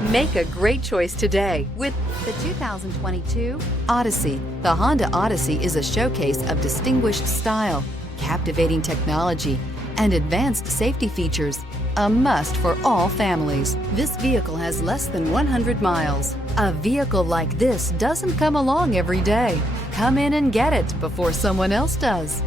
Make a great choice today with the 2022 Odyssey. The Honda Odyssey is a showcase of distinguished style, captivating technology, and advanced safety features. A must for all families. This vehicle has less than 100 miles. A vehicle like this doesn't come along every day. Come in and get it before someone else does.